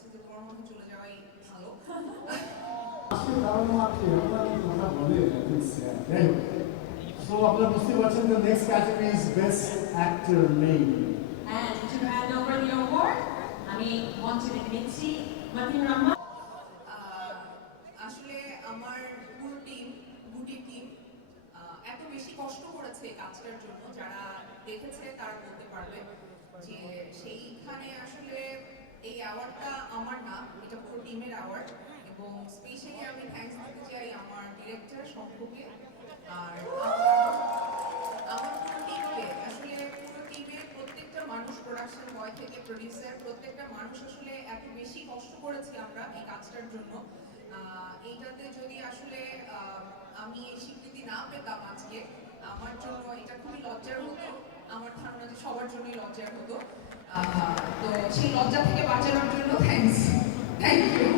কাছে যে তোমার মধ্যে চলে যাওয়াই ভালো। So আপনারা বুঝতে পারছেন the next category is best actor male. And to hand over the award, আমি মঞ্চে ডেকে নিচ্ছি মাতিন রহমান। আসলে আমার পুরো টিম, গুটি টিম এত বেশি কষ্ট করেছে এই কাজটার জন্য, যারা দেখেছে তারা বলতে পারবে যে সেইখানে আসলে এই অ্যাওয়ার্ডটা আমার না, এটা পুরো টিমের অ্যাওয়ার্ড। এবং স্পেশালি আমি থ্যাঙ্কস দিতে চাই আমার ডিরেক্টর শঙ্কুকে আর আমার পুরো টিমকে। আসলে পুরো টিমের প্রত্যেকটা মানুষ, প্রোডাকশন বয় থেকে প্রডিউসার, প্রত্যেকটা মানুষ আসলে এত বেশি কষ্ট করেছি আমরা এই কাজটার জন্য। এইটাতে যদি আসলে আমি এই স্বীকৃতি না পেতাম আজকে, আমার জন্য এটা খুবই লজ্জার হতো। আমার ধারণা যে সবার জন্যই লজ্জার হতো। তো সেই লজ্জা থেকে বাঁচানোর জন্য থ্যাংক ইউ।